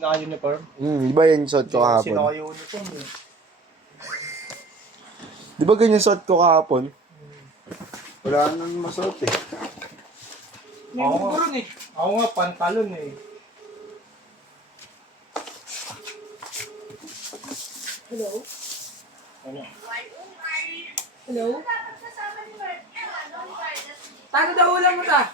Naka-uniform? Di ba yan suot ko kahapon? Sino naka-uniform eh? Di ba ganyan suot ko kahapon? Wala nang masuot eh. May buburon eh. Ako nga, pantalon eh. Hello? Ano? Hello? Tago daw ulam mo ta?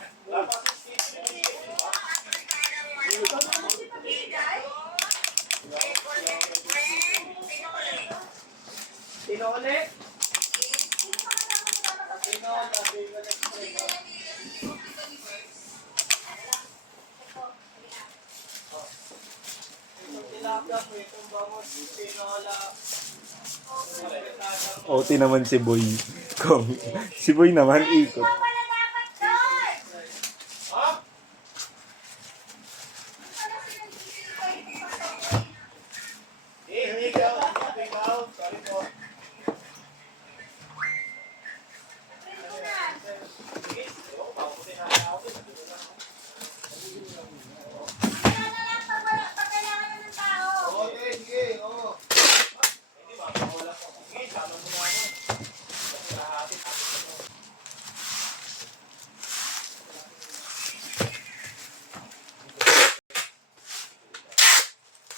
Sino ulit? OT naman si Boy. Kung si Boy naman ikot.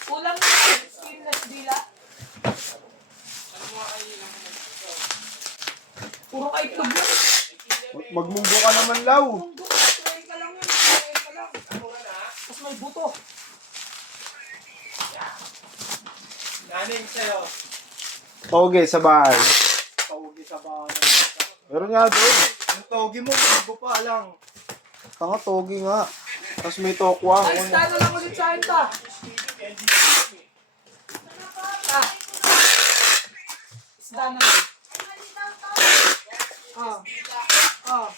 Ulam mo skinless dila. Puro ka itlog lang. Magmunggo ka naman, Law. Mundo ka, try ka lang yun. Try ka lang. Tapos may buto. Nanin sa'yo. Toge sa bahay. Tawagi sa bahay. Meron nga doon. Ang togi mo, bago pa lang. Tanga, toge nga. Tapos may tokwa. Ay, stand na lang ulit sa akin ta. Isda na lang. Oh. Oh.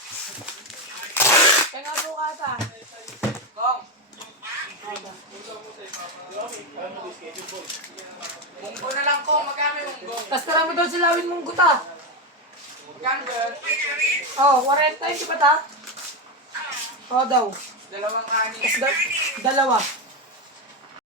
Tenga po ka ta. Kong. Munggo na lang ko, magkano munggo? Tapos tara mo daw silawin munggo ta. Magkano ba? Oh, 40 yun, di ba ta? Oh, daw. Dalawang kanin. Dalawa.